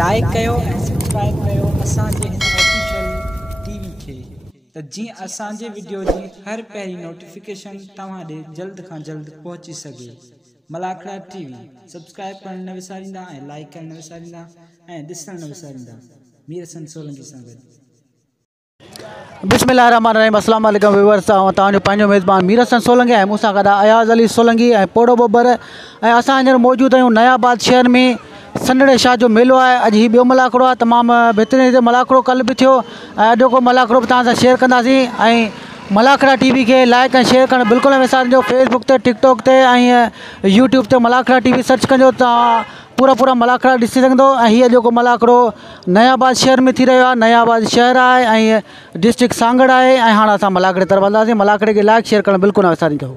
Like कयो ऐं subscribe कयो असांजे हिन ऑफिशियल टीवी खे त जीअं असांजे वीडियो जी हर पहिरीं नोटिफिकेशन तव्हां ॾे जल्द खां जल्द पहुची सघे। मलाखड़ा टीवी सब्सक्राइब करण न विसारींदा ऐं लाइक करण न विसारींदा ऐं ॾिसण न विसारींदा। मीर हसन सोलंकी सां गॾु। बिस्मिल्लाहिर्रहमानिर्रहीम। अस्सलाम वालेकुम व्यूअर्स। तव्हांजो पंहिंजो मेज़बान मीर हसन सोलंकी ऐं मूंसां गॾु अयाज़ अली सोलंकी ऐं पोड़ो बब्बर ऐं असां हींअर मौजूदु आहियूं नयाबाद शहर में। संदड़े शाह जो मेलो आहे। अॼु ही ॿियो मलाखड़ो आहे। तमामु बहितरीन मलाखड़ो कल्ह बि थियो ऐं अॼु को मलाखड़ो बि तव्हां सां शेयर कंदासीं। ऐं मलाखड़ा टीवी खे लाइक ऐं शेयर करणु बिल्कुलु न विसारिजो। फेसबुक ते, टिकटॉक ते ऐं यूट्यूब ते मलाखड़ा टीवी सर्च कजो। तव्हां पूरा मलाखड़ा ॾिसी सघंदो। ऐं हीअ जेको मलाखड़ो नयाबाद शहर में थी रहियो आहे। नयाबाद शहर आहे ऐं डिस्ट्रिक्ट सांगड़ आहे। ऐं हाणे असां मलाखड़े तरफ़ हलंदासीं। मलाखड़े खे लाइक शेयर करणु बिल्कुलु न विसारिजो।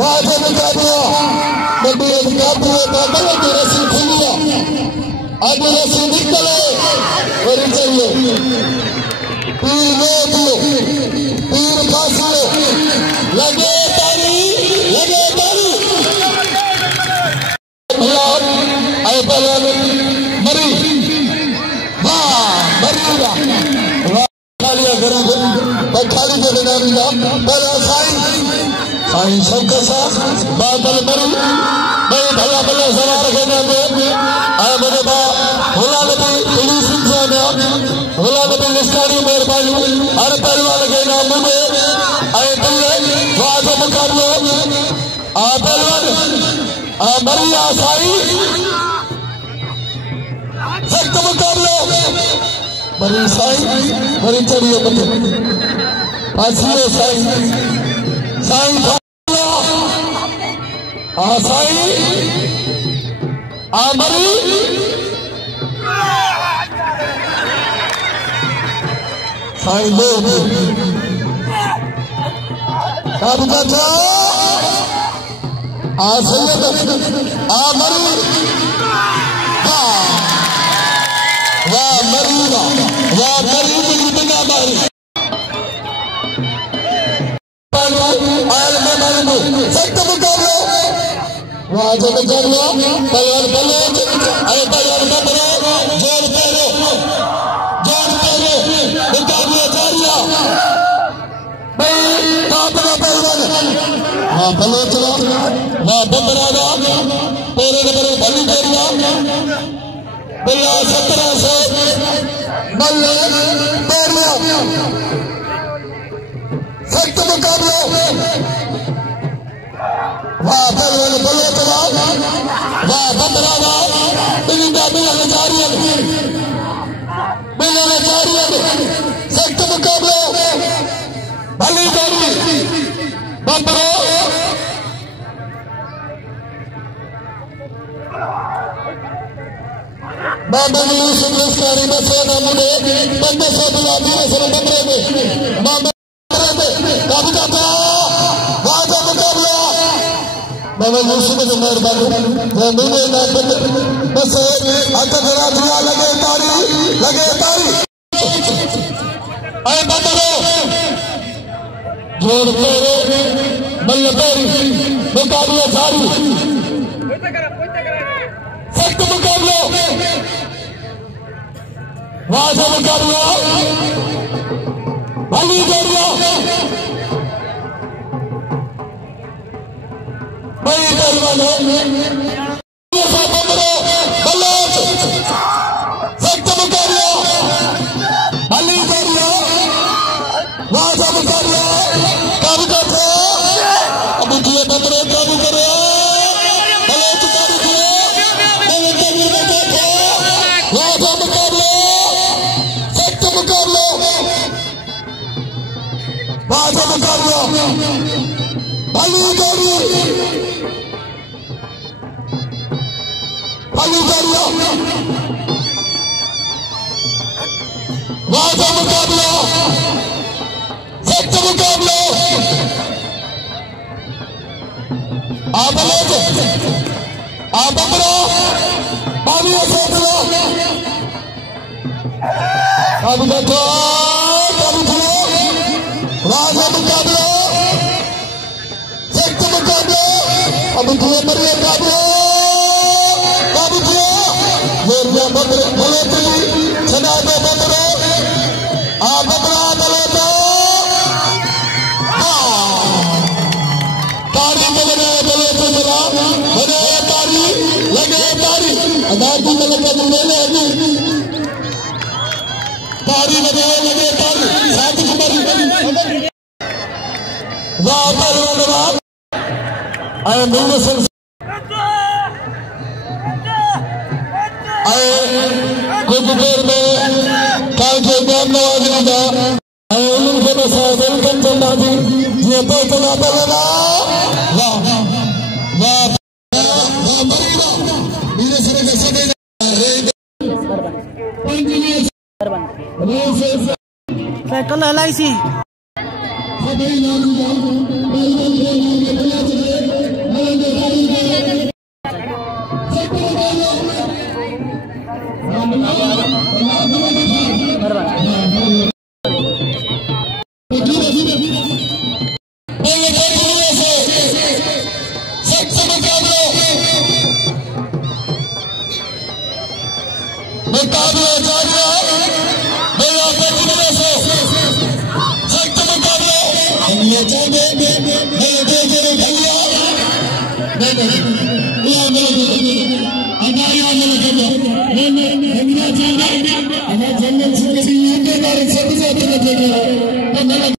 वाजे मुकाबला बड़ी मुकाबले का गलत रस्सी खुलिया आज रस्सी निकले और चलिए पीर लो पीर फासलो लगे ताली आए पहलवान मरी वाह मरीगा वाह खालिया करा खाली के नाम पहला साईं शंकर साहब बादल मरी भाई भला भला सवार करना दे आए मुझे बा होला नबी पुलिस इंसान होला नबी निस्कारी मेहरबानी हर पहलवान के नाम में आए दिल्ली वाज मुकाबले आ पहलवान आ मरिया साईं सख्त मुकाबला मरी साईं मरी चढ़िए बटे फांसी साईं आ साईं आ मरी साईं लो काबू का आ सैयद आ मरी वाह मरीगा वाह मरीग की बिना मारी आयल में मालूम सख्त मुकाबला वाह जो मुकाबला पहलवान बलोच आए पहलवान बबरा जोर पैरो मुकाबला जारिया भाई काबरा पहलवान वाह बलोच वाह बबरा दा पूरे नंबर भली करिया बिल्ला 1700 मल्ले पैरिया सख्त मुकाबला वाह पहलवान बलोचरा वाह बबरा बिलिंदा बिल्ला जारियन सख्त मुकाबला भली जारी बबरा बाबा यूसुफ निस्कारी में सोना मुने बंदे से बुला दिए सर बंदे में बाबा काबू का वाजा मुकाबला बाबा यूसुफ ने मेहरबानी मुने ना बंदे बस हक धरा दिया लगे तारी आए बंदरो जोर पेरो मल्ल पेरी मुकाबला जारी सख्त मुकाबला वाजा मुकाबला भली जोड़िया भाई पहलवान बलोच सख्त मुकाबला भली जोड़िया वाजा मुकाबला काबू कर अब किए बंदरे काबू करे वाजा मुकाबला भली जोड़िया वाजा मुकाबला सख्त मुकाबला आ बलोच आ बबरा बालिया सोचला काबू बैठो वाजा मुकाबला सख्त मुकाबला अब धुए मरिए काबू जोरिया बबरे बलोचली छना दो बबरो आ बबरा बलोचा तारी बने बलोच जरा बने तारी लगे तारी अदार की लगे मुझे ले तारी लगे तारी साथ कुमारी वाह पहलवान आए मूल कुछ देर में कांचे नाम नवाजी दा उन्होंने बसा वेलकम करना दी ये तो चला पड़ेगा वाह वाह वाह मरीगा मेरे सिरे के सदे साइकिल LIC सभी नाम ये चाहे मैं देखे भैया नहीं ये मेरे हमारी आने लगे मैं भैया चाहे हमारे जंगल से किसी यूके बारे सब से तो मैं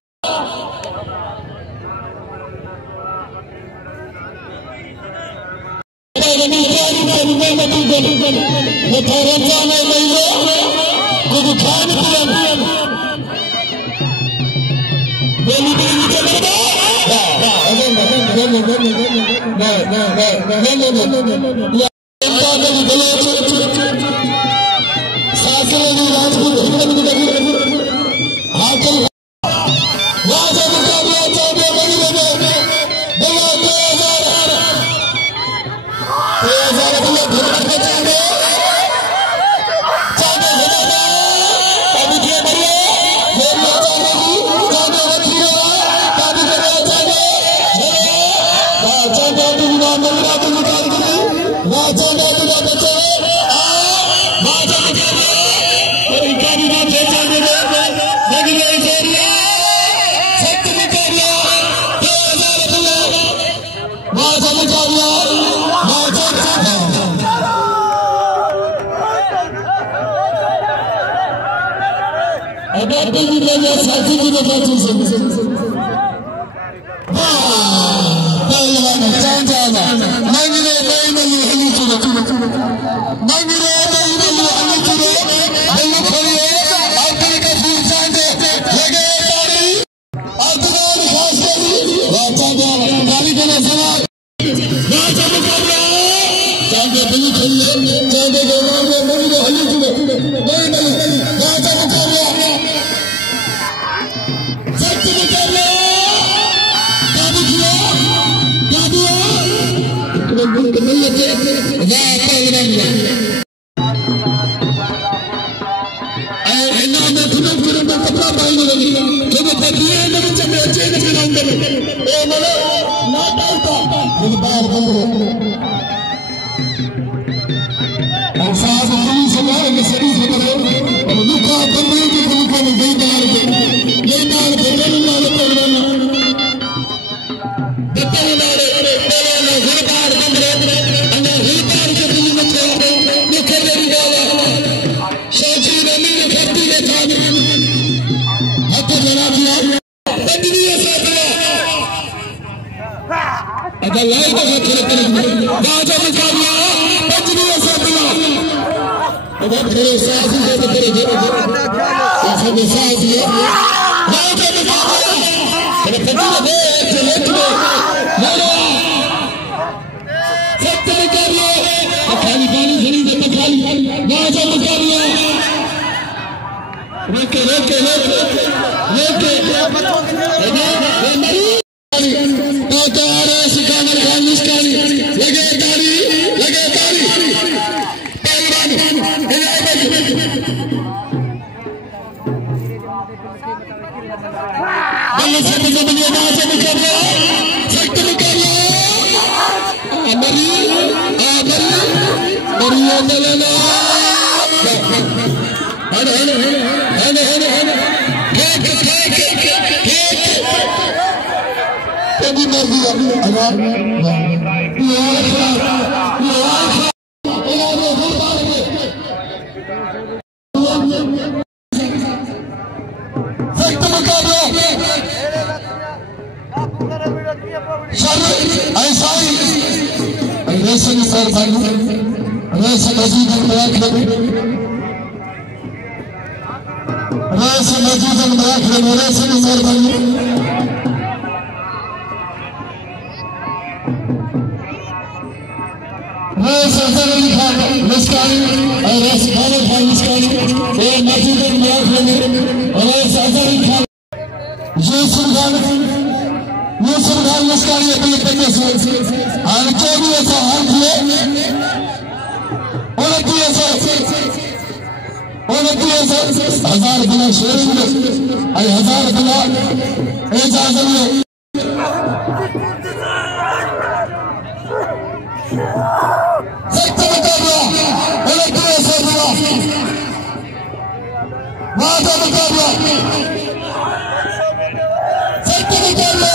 Satu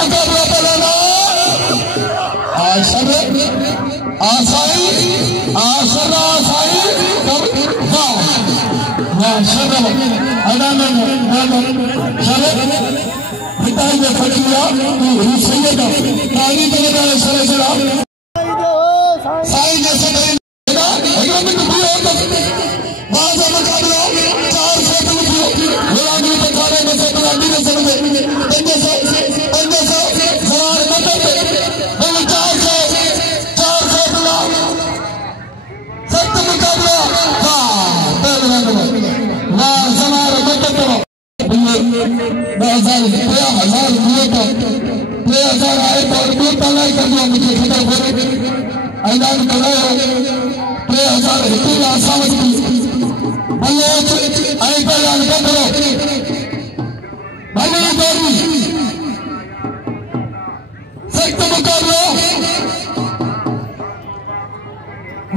मुकाबला पहलवान आशर आसाई आशर आसाई वाह वाह शर्म अदान शर्म पिताई ने फटिया तू सैयद तारीफ करने वाले सर साई जैसे नहीं ना अगर मैं कुछ होता बाजा मुकाबला 400 गुलामी बखाने में से गुलामी में से पंजे से सवार मदद बोले 400 गुलाम सख्त मुकाबला वाह सवार मदद हजार 3000 आए तो दो तलाई कर दिया मुझे खतर बोले ऐलान कराया 3000 हितूला आसावत की बलोच आई पहलवान बंदरो भले गोरी सख्त मुकाबला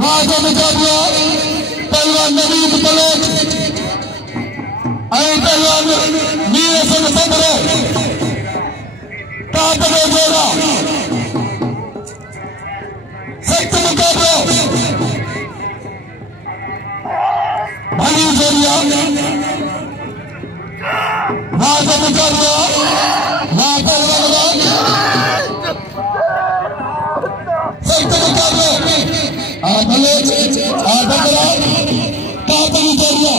वाजा मुकाबला पहलवान नवीद बलोच आई पहलवान मीर हसन बंदरो तातरे जोड़ा सख्त मुकाबला भली जोड़िया वाजा मुकाबला वाह पहलवान सख्त मुकाबला आ बलोच आ बंदरा तातरी जोड़िया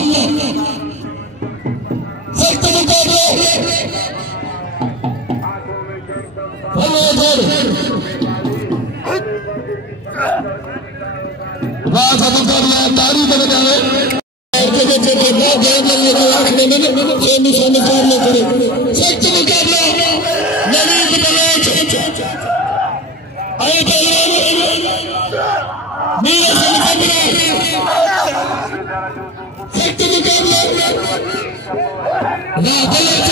सख्त मुकाबला भले जोड़ वाजा मुकाबला तारीफ करने वाले मुकाबला करे सख्त मुकाबला नवीद बलोच आई पहलवान मीर हसन बंदरा सख्त मुकाबला वाह बलोच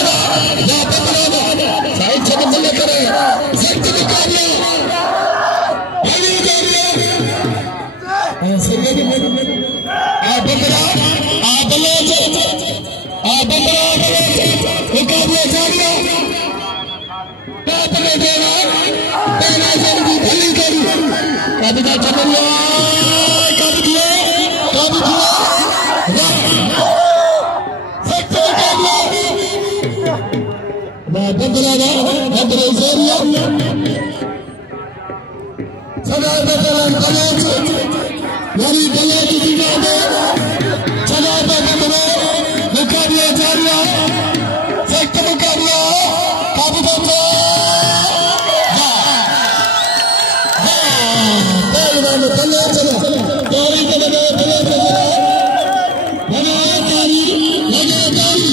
वाह बंदरा साइड से बल्ले करे सख्त मुकाबला भली जोड़िया आ बंदरा आ बलोच आ बंदरा मुकाबला जारिया तातरे जोड़ा पहला जंगी भली जोड़ी कबिता चमरिया कब दिया सख्त मुकाबला वाह बंदरा बंदरा जोड़िया सदा बदलन बलोच मेरी बलोच दिखा दे सदा बदलो मुकाबला जारिया सख्त मुकाबला काबिता पहलवान बलोच तारी के लगे बलोच बना तारी लगे तारी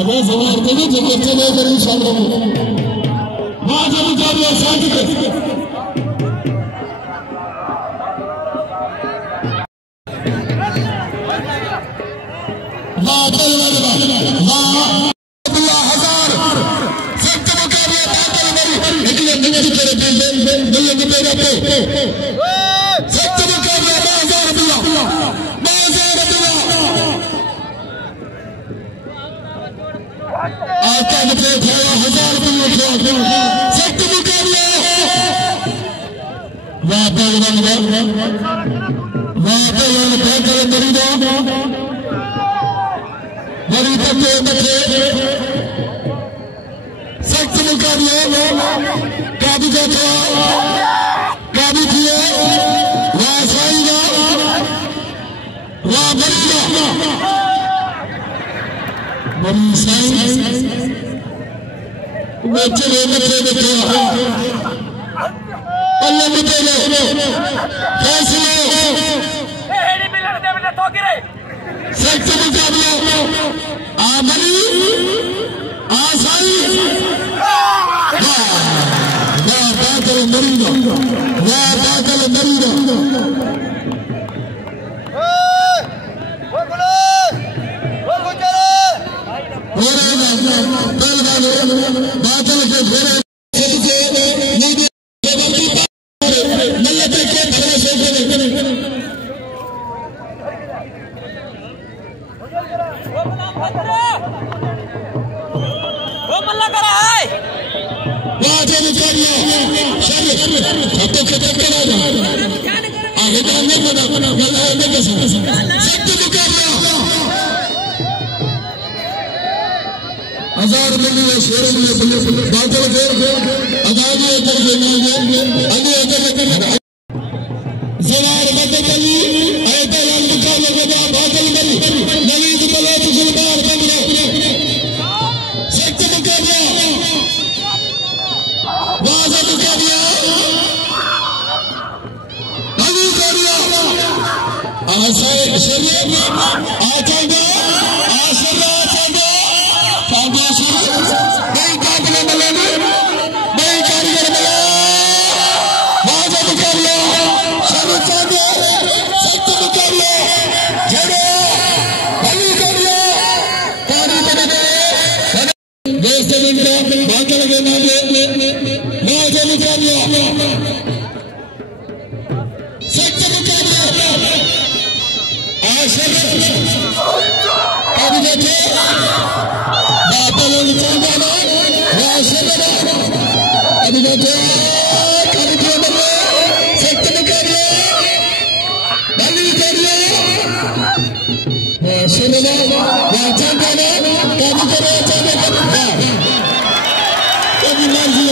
अगर सवार देने जो चले करी शामिल वाजा मुकाबला साथ वाह पहलवान वाह हजार सख्त मुकाबला तातल मरी निकले निकले तेरे दिल के तेरे पे सख्त मुकाबला 2000 आता मुझे 1000 सख्त मुकाबला वाह पहलवान बेहतर मरीदा बड़ी बच्चे सख्त मुकाबला काबू का था काबू किया वाह साईगा वाह बरीदा बड़ी साई वो चले बच्चे अल्लाह मुझे फैसले सख्त मुकाबला आमली आसाई वाह बादल मरीदा वाह बादल मरीदा बादल के घोड़े वो मल्ला करा है बाजे मुकाबला शर तो खतरे करा जा आगे जाने को ना गला है के साथ सख्त मुकाबला 1000 मिली शेरों में बादल के आजादी अदर के आगे अदर जवार बदली ऐतल मुकाबला के बादल मरी नवीद बलोच जुल्मार बंगला सख्त मुकाबला बाजा मुकाबला अली करिया आसाए शरीफ आचांगा आसरा आचांगा फाउंडेशन नई काबिल मिलेगी नई कारीगर मिले बाजा मुकाबला शरीफ चांगे सख्त मुकाबला जेड़े अली करिया कारी बने दोस्त मिनट बादल के नाले बाजा मुकाबला सख्त मुकाबला आशर अभी देखो बादल चांगा ना आशर अभी देखो कारी के बने सख्त मुकाबला बली करिए आशर ना चांगा ना कारी करे चांगा कभी मर्जी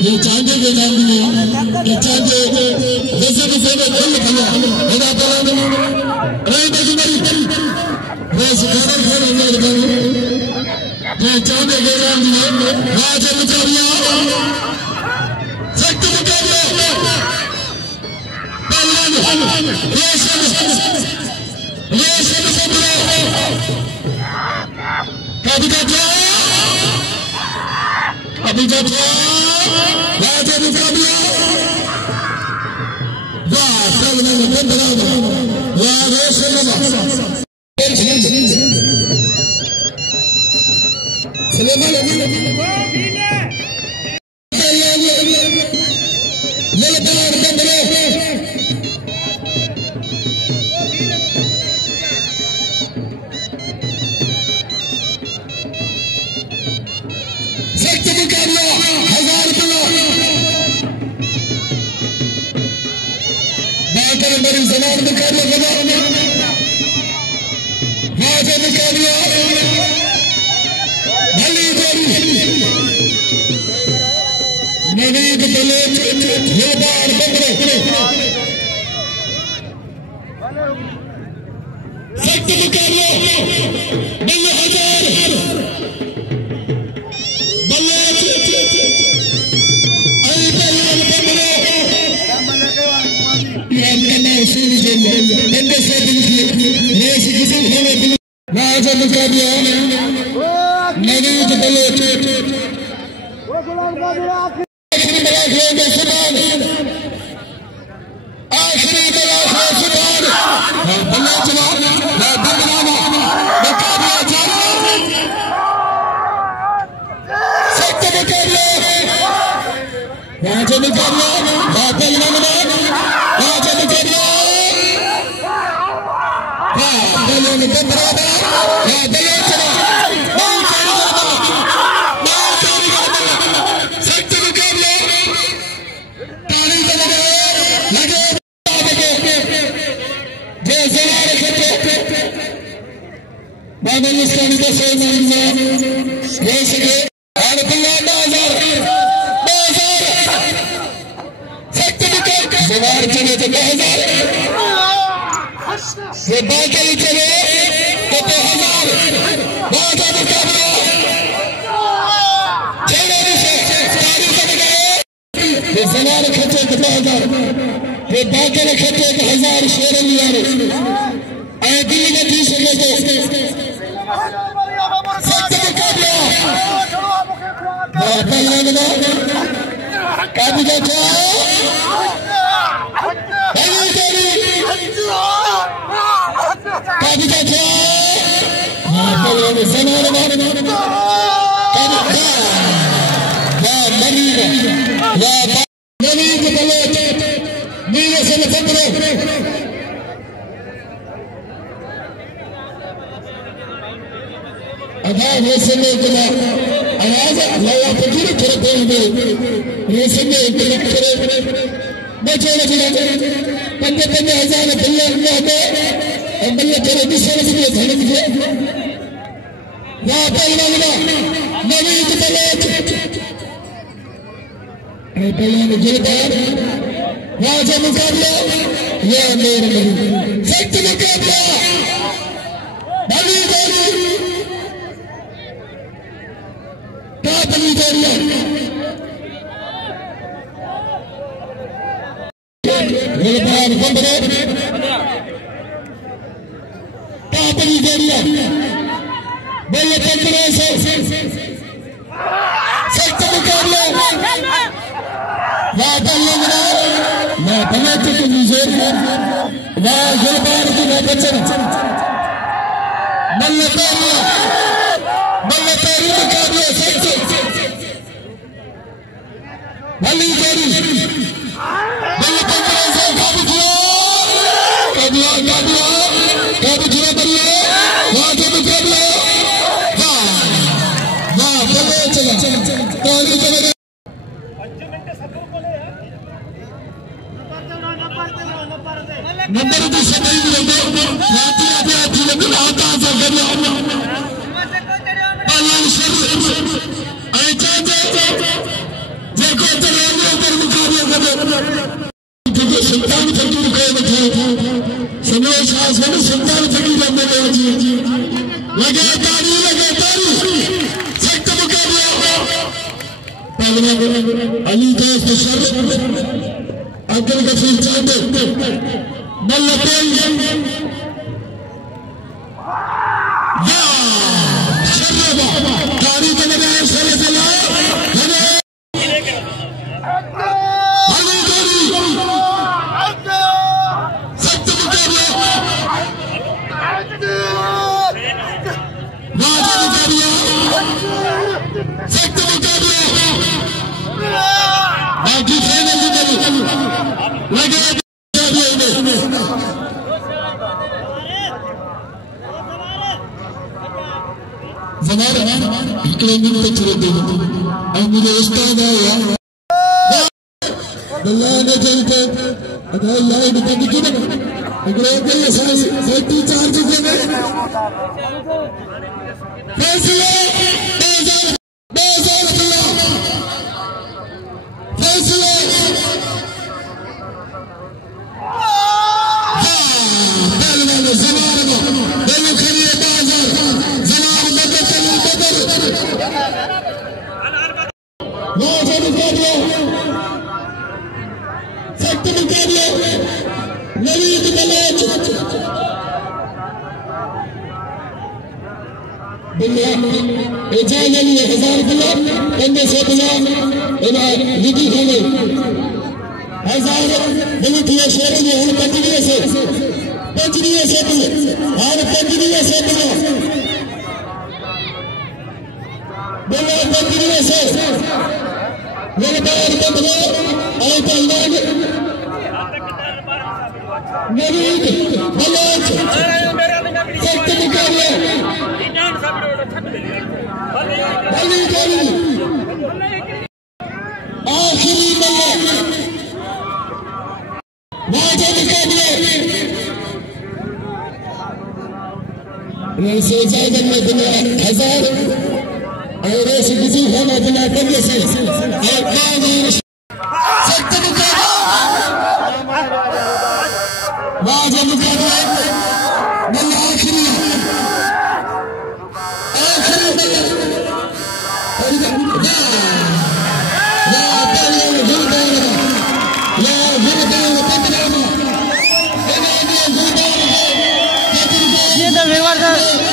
ये चांदे के नाम दिए ये चांदे जैसे कि सेवा खोल दिया होगा तो रही बजमरी वो सुखाना खोल अंदर करो ये चांदे के नाम दिए राजा मुकाबला सख्त मुकाबला पहलवान रेशम सब्र कभी राजा मुकाबला वाह सबने मुकद्दरा वाह रेशम सलेमान सख्त मुकाबला 1000 बाकर मेरी जबान मुकाबला राजा मुकाबला भली गोरी नवीद बलोच जोरदार बंदरे सख्त मुकाबला 9000 राजा मुकाबला नवीद बलोच आखिरी बलोच सुभान बलोच सख्त मुकाबला राजा मुकाबला बादल राजा मुकाबला सख्त मुकाबला बादल सख्त मुकाबला चले तो 2000 ये बादल चले तो 2000 बाजा मुकाबला ये जनार खचे 2000 ये बादल खचे 1000 शेर लिया ऐ दिल में थी सके तो सख्त मुकाबला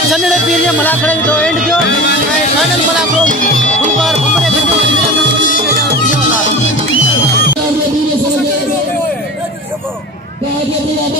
सन्नड़े पीर जे मलाखड़े जो एंड जो फाइनल मलाखड़ो गुलबार बम्बरे Bahagia